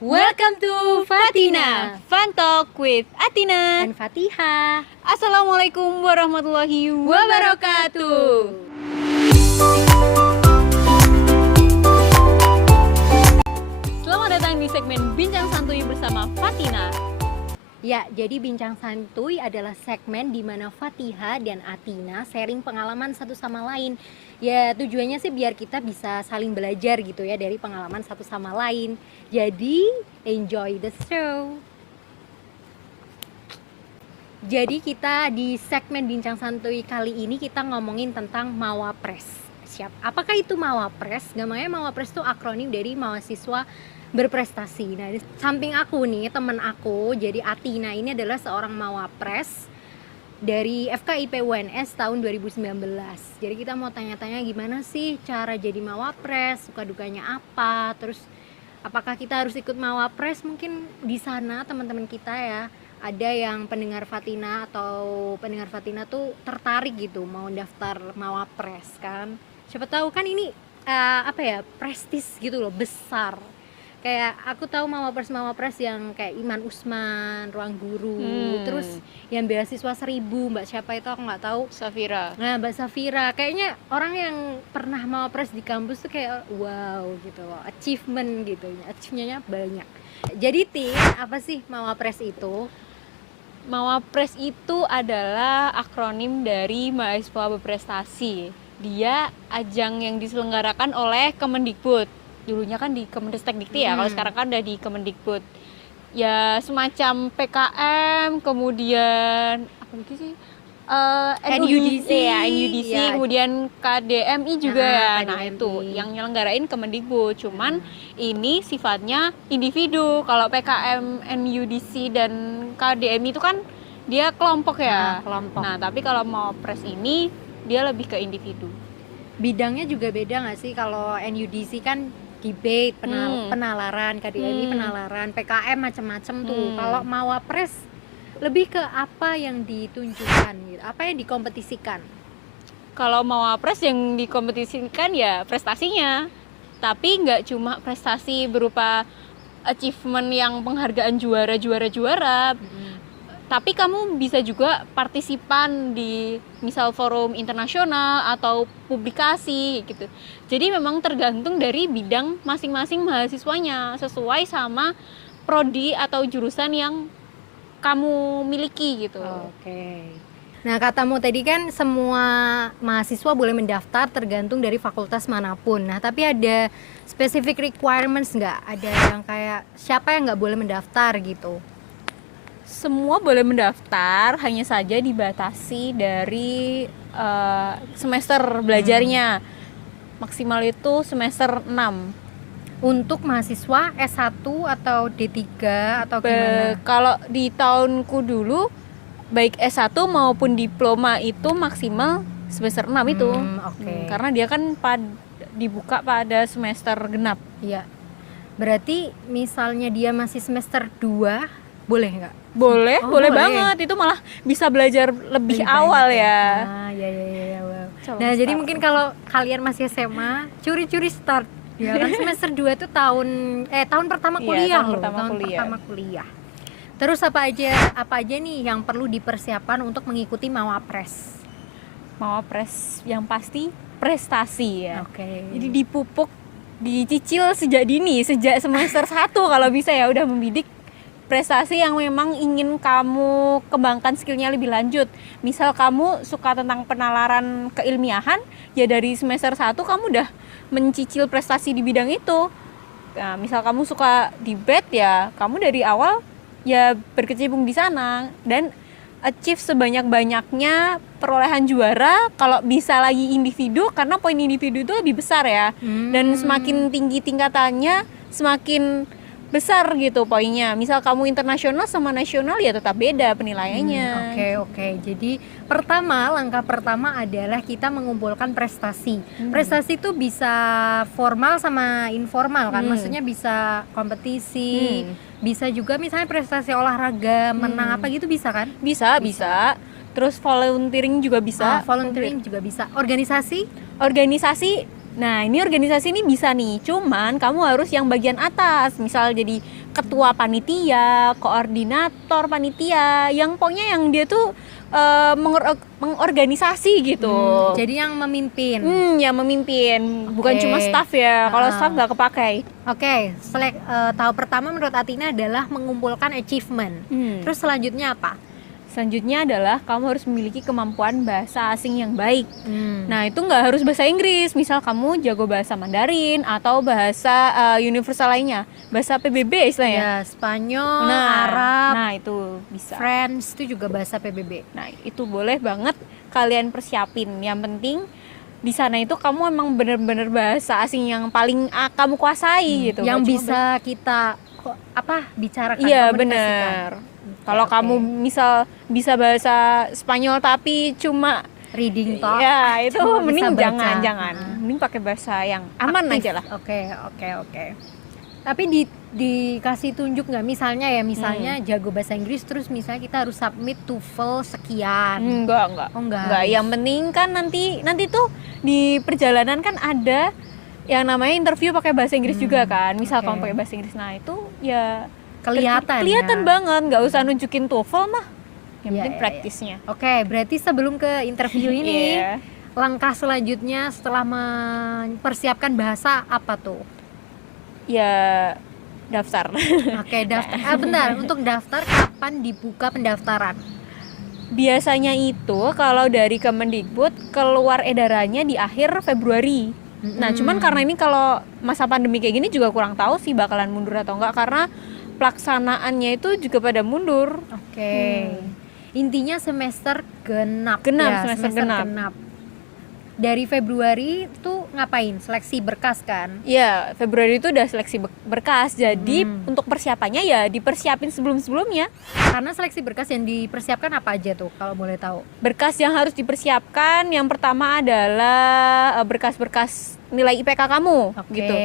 Welcome to Fatina Fun Talk with Atina and Fatiha. Assalamualaikum warahmatullahi wabarakatuh. Selamat datang di segmen Bincang Santuy bersama Fatina. Ya, jadi Bincang Santuy adalah segmen di mana Fatiha dan Atina sharing pengalaman satu sama lain. Ya, tujuannya sih biar kita bisa saling belajar gitu ya dari pengalaman satu sama lain. Jadi, enjoy the show. Jadi kita di segmen Bincang Santuy kali ini kita ngomongin tentang Mawapres. Siap. Apakah itu Mawapres? Namanya Mawapres itu akronim dari mahasiswa berprestasi. Nah, di samping aku nih, temen aku, jadi Atina ini adalah seorang Mawapres dari FKIP UNS tahun 2019. Jadi kita mau tanya-tanya gimana sih cara jadi Mawapres, suka dukanya apa, terus apakah kita harus ikut Mawapres? Mungkin di sana teman-teman kita ya, ada yang pendengar Fatina atau pendengar Fatina tuh tertarik gitu mau daftar Mawapres kan. Siapa tahu kan ini prestis gitu loh, besar. Kayak aku tahu Mawapres yang kayak Iman Usman, Ruang Guru, terus yang beasiswa 1000, Mbak siapa itu aku nggak tahu. Safira. Nah, Mbak Safira, kayaknya orang yang pernah Mawapres di kampus tuh kayak wow gitu loh, achievement gitu, achievement-nya banyak. Jadi apa sih Mawapres itu? Mawapres itu adalah akronim dari mahasiswa berprestasi. Dia ajang yang diselenggarakan oleh Kemendikbud. Dulunya kan di Kemendestekdikti ya, kalau sekarang kan udah di Kemendikbud. Ya semacam PKM, kemudian apa lagi sih? NUDC ya, ya. kemudian KDMI juga ya. Nah, KDMI. itu yang nyelenggarain Kemendikbud. Cuman ini sifatnya individu. Kalau PKM, NUDC dan KDMI itu kan dia kelompok ya. Kelompok. Nah, tapi kalau Mawapres ini dia lebih ke individu. Bidangnya juga beda nggak sih? Kalau NUDC kan debate, penalaran, KDMI penalaran, PKM macam-macam tuh. Kalau Mawapres lebih ke apa yang ditunjukkan gitu, apa yang dikompetisikan. Kalau Mawapres yang dikompetisikan ya prestasinya, tapi nggak cuma prestasi berupa achievement yang penghargaan juara, tapi kamu bisa juga partisipan di misal forum internasional atau publikasi gitu. Jadi memang tergantung dari bidang masing-masing mahasiswanya sesuai sama prodi atau jurusan yang kamu miliki gitu. Oke. Nah, katamu tadi kan semua mahasiswa boleh mendaftar tergantung dari fakultas manapun. Nah, tapi ada specific requirements nggak? Ada yang kayak siapa yang nggak boleh mendaftar gitu? Semua boleh mendaftar, hanya saja dibatasi dari semester belajarnya. Maksimal itu semester 6. Untuk mahasiswa S1 atau D3 atau gimana? Kalau di tahunku dulu, baik S1 maupun diploma itu maksimal semester 6 itu. Okay. Karena dia kan dibuka pada semester genap. Iya. Berarti misalnya dia masih semester 2, boleh nggak? Boleh banget. Itu malah bisa belajar lebih awal ya. Iya. Wow. Nah, jadi mungkin kalau kalian masih SMA, curi-curi start. Ya kan semester 2 itu tahun pertama kuliah loh. Tahun pertama kuliah. Terus apa aja nih yang perlu dipersiapkan untuk mengikuti Mawapres? Mawapres yang pasti prestasi ya. Oke. Jadi dipupuk, dicicil sejak dini, sejak semester 1 kalau bisa ya, udah membidik prestasi yang memang ingin kamu kembangkan skillnya lebih lanjut. Misal kamu suka tentang penalaran keilmiahan, ya dari semester 1 kamu udah mencicil prestasi di bidang itu. Nah, misal kamu suka debate, ya kamu dari awal ya berkecimpung di sana dan achieve sebanyak-banyaknya perolehan juara. Kalau bisa lagi individu, karena poin individu itu lebih besar ya. Dan semakin tinggi tingkatannya, semakin besar gitu poinnya. Misal kamu internasional sama nasional ya tetap beda penilaiannya. Oke. Jadi langkah pertama adalah kita mengumpulkan prestasi. Prestasi itu bisa formal sama informal kan. Maksudnya bisa kompetisi, bisa juga misalnya prestasi olahraga, menang apa gitu bisa kan? Bisa. Terus volunteering juga bisa. Volunteering juga bisa. Organisasi Nah, ini organisasi ini bisa nih, cuman kamu harus yang bagian atas, misal jadi ketua panitia, koordinator panitia, yang pokoknya yang dia tuh mengorganisasi gitu. Jadi yang memimpin. Yang memimpin, bukan Oke. cuma staff ya. Kalau staff nggak kepakai. Oke, tahap pertama menurut Atina adalah mengumpulkan achievement. Terus selanjutnya apa? Selanjutnya adalah kamu harus memiliki kemampuan bahasa asing yang baik. Nah, itu nggak harus bahasa Inggris. Misal kamu jago bahasa Mandarin atau bahasa universal lainnya, bahasa PBB istilahnya. Ya, Spanyol, Arab, Nah itu bisa. French itu juga bahasa PBB. Nah, itu boleh banget kalian persiapin. Yang penting di sana itu kamu emang bener-bener bahasa asing yang paling kamu kuasai gitu. Yang Nggak cuma bisa kita bicarakan, Iya, komunikasikan. bener. Kalau kamu misal bisa bahasa Spanyol tapi cuma reading talk, ya itu cuma bisa mending baca. jangan. Mending pakai bahasa yang aman Aktif. aja lah. Oke. Tapi dikasih tunjuk nggak misalnya jago bahasa Inggris terus misalnya kita harus submit TOEFL sekian. Enggak. Oh, enggak. Yang penting kan nanti tuh di perjalanan kan ada yang namanya interview pakai bahasa Inggris juga kan. Misal kamu pakai bahasa Inggris, nah itu ya kelihatan banget, nggak usah nunjukin TOEFL mah. Yang penting praktisnya. Oke, berarti sebelum ke interview ini langkah selanjutnya setelah mempersiapkan bahasa apa tuh? Ya daftar. Oke, daftar. Bentar, untuk daftar kapan dibuka pendaftaran? Biasanya itu kalau dari Kemendikbud keluar edarannya di akhir Februari. Nah, cuman karena ini kalau masa pandemi kayak gini juga kurang tahu sih bakalan mundur atau enggak, karena pelaksanaannya itu juga pada mundur. Oke. Intinya semester genap. Semester genap. Dari Februari tuh ngapain? Seleksi berkas kan? Iya, Februari itu udah seleksi berkas. Jadi untuk persiapannya ya dipersiapin sebelum-sebelumnya. Karena seleksi berkas yang dipersiapkan apa aja tuh kalau boleh tahu? Berkas yang harus dipersiapkan yang pertama adalah berkas-berkas nilai IPK kamu gitu.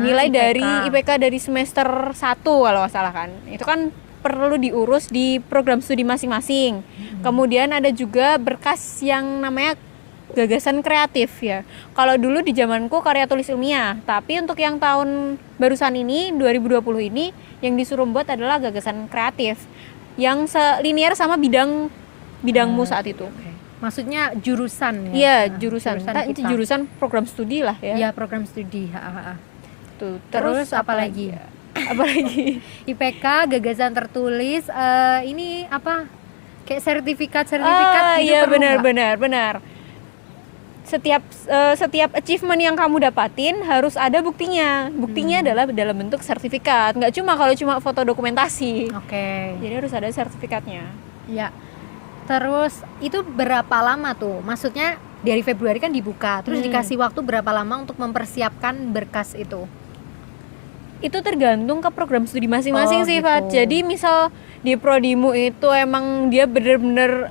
Nilai IPK. Dari IPK dari semester 1 kalau nggak salah kan. Itu kan perlu diurus di program studi masing-masing. Kemudian ada juga berkas yang namanya gagasan kreatif ya. Kalau dulu di zamanku karya tulis ilmiah, tapi untuk yang tahun barusan ini 2020 ini yang disuruh buat adalah gagasan kreatif yang selinier sama bidangmu saat itu. Maksudnya jurusan ya? Iya, jurusan. Itu kita. jurusan program studi lah ya. Iya, program studi. Tuh, terus apa lagi? Apalagi IPK, gagasan tertulis, ini apa? Kayak sertifikat gitu iya, perlu benar. Setiap achievement yang kamu dapatin harus ada buktinya. Buktinya adalah dalam bentuk sertifikat. Nggak kalau cuma foto dokumentasi. Oke. Jadi harus ada sertifikatnya. Ya. Terus itu berapa lama tuh? Maksudnya dari Februari kan dibuka, terus dikasih waktu berapa lama untuk mempersiapkan berkas itu? Itu tergantung ke program studi masing-masing sih, gitu. Fat. Jadi misal di prodimu itu emang dia bener-bener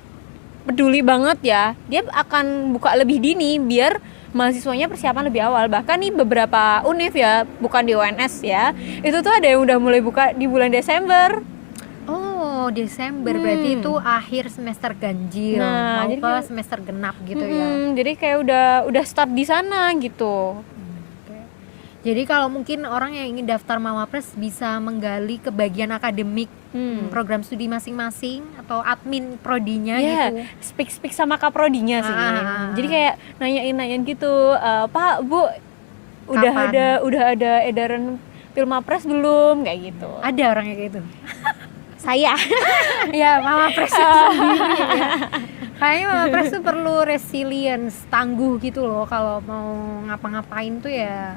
peduli banget ya, dia akan buka lebih dini biar mahasiswanya persiapan lebih awal. Bahkan nih beberapa univ ya, bukan di UNS ya, itu tuh ada yang udah mulai buka di bulan Desember. Oh, Desember berarti itu akhir semester ganjil, mau ke semester genap gitu ya. Jadi kayak udah start di sana gitu. Jadi kalau mungkin orang yang ingin daftar Mawapres bisa menggali ke bagian akademik program studi masing-masing atau admin prodinya gitu. Speak sama kaprodinya sih. Jadi kayak nanyain gitu, Pak, Bu, udah ada edaran Pilmapres belum, kayak gitu. Ada orangnya kayak gitu. Saya. Ya, Mawapres sendiri ya. Kayaknya Mawapres tuh perlu resilience, tangguh gitu loh kalau mau ngapa-ngapain tuh ya.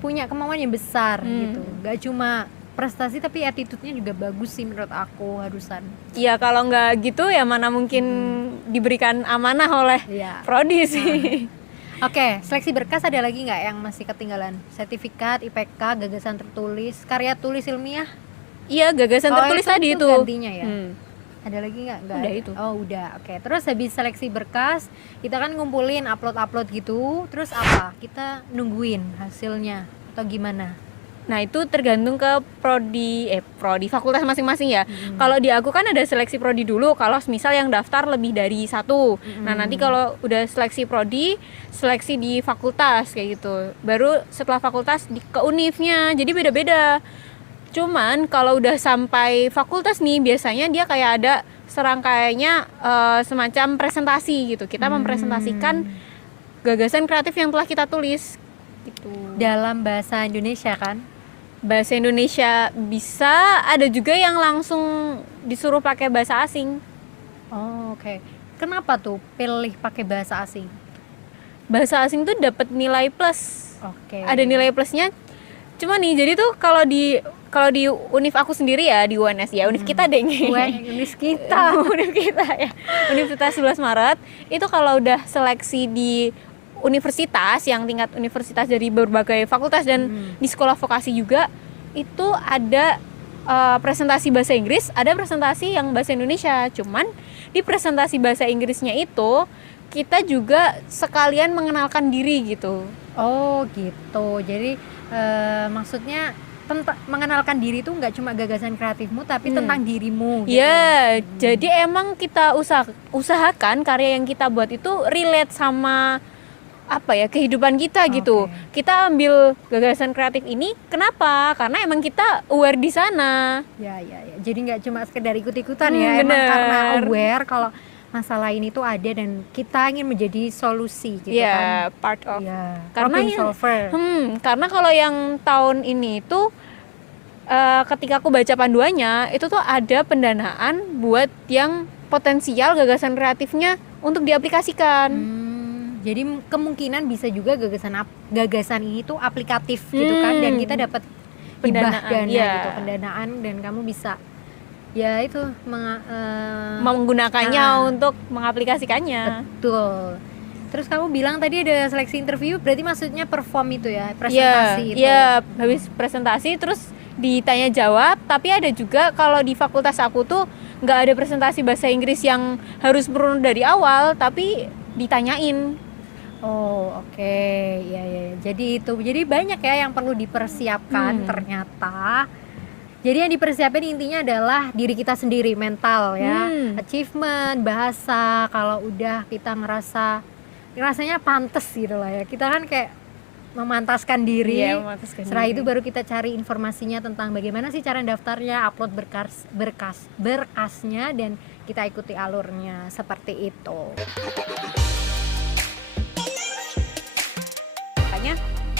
Punya kemauan yang besar gitu. Gak cuma prestasi tapi attitude-nya juga bagus sih menurut aku harusan. Iya, kalau nggak gitu ya mana mungkin diberikan amanah oleh prodi sih. Oke, seleksi berkas ada lagi nggak yang masih ketinggalan? Sertifikat, IPK, gagasan tertulis, karya tulis ilmiah? Iya, gagasan tertulis tadi itu. Gantinya ya. Ada lagi nggak? Udah itu. Oh udah, oke. Terus habis seleksi berkas, kita kan ngumpulin upload gitu. Terus apa? Kita nungguin hasilnya atau gimana? Nah, itu tergantung ke prodi fakultas masing-masing ya. Kalau di aku kan ada seleksi prodi dulu, kalau misal yang daftar lebih dari satu. Nah, nanti kalau udah seleksi prodi, seleksi di fakultas kayak gitu. Baru setelah fakultas ke univnya. Jadi beda-beda. Cuman kalau udah sampai fakultas nih, biasanya dia kayak ada serangkaiannya semacam presentasi gitu. Kita mempresentasikan gagasan kreatif yang telah kita tulis gitu. Dalam bahasa Indonesia kan? Bahasa Indonesia bisa, ada juga yang langsung disuruh pakai bahasa asing. Oh, oke. Kenapa tuh pilih pakai bahasa asing? Bahasa asing tuh dapat nilai plus. Oke. Ada nilai plusnya. Cuma nih, jadi tuh kalau di univ aku sendiri ya, di UNS ya, univ kita deh nih. Univ kita. Univ kita ya. Universitas 11 Maret itu kalau udah seleksi di universitas yang tingkat universitas dari berbagai fakultas dan di sekolah vokasi juga, itu ada presentasi bahasa Inggris, ada presentasi yang bahasa Indonesia. Cuman di presentasi bahasa Inggrisnya itu kita juga sekalian mengenalkan diri gitu. Oh gitu. Jadi maksudnya mengenalkan diri itu nggak cuma gagasan kreatifmu tapi tentang dirimu gitu. Ya, jadi emang kita usahakan karya yang kita buat itu relate sama apa ya, kehidupan kita gitu. Kita ambil gagasan kreatif ini kenapa? Karena emang kita aware di sana. Ya. Jadi nggak cuma sekedar ikut-ikutan ya, emang karena aware kalau masalah ini tuh ada dan kita ingin menjadi solusi gitu kan. Part of. Karena problem solver. Karena kalau yang tahun ini tuh ketika aku baca panduannya, itu tuh ada pendanaan buat yang potensial gagasan kreatifnya untuk diaplikasikan. Jadi kemungkinan bisa juga gagasan ini tuh aplikatif gitu kan, dan kita dapat pendanaan gitu, pendanaan, dan kamu bisa ya itu menggunakannya untuk mengaplikasikannya. Betul. Terus kamu bilang tadi ada seleksi interview, berarti maksudnya perform itu ya, presentasi itu. Iya, habis presentasi terus ditanya jawab. Tapi ada juga kalau di fakultas aku tuh nggak ada presentasi bahasa Inggris yang harus berunut dari awal, tapi ditanyain. Oh, oke. Ya. Jadi banyak ya yang perlu dipersiapkan ternyata. Jadi yang dipersiapkan intinya adalah diri kita sendiri, mental ya, achievement, bahasa. Kalau udah kita rasanya pantes gitu lah ya. Kita kan kayak memantaskan diri. Setelah itu baru kita cari informasinya tentang bagaimana sih cara daftarnya, upload berkasnya, dan kita ikuti alurnya seperti itu.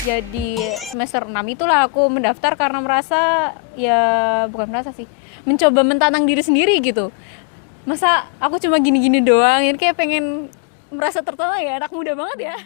Jadi semester 6 itulah aku mendaftar karena mencoba menantang diri sendiri gitu. Masa aku cuma gini-gini doang, ini kayak pengen merasa tertolong ya, anak muda banget ya.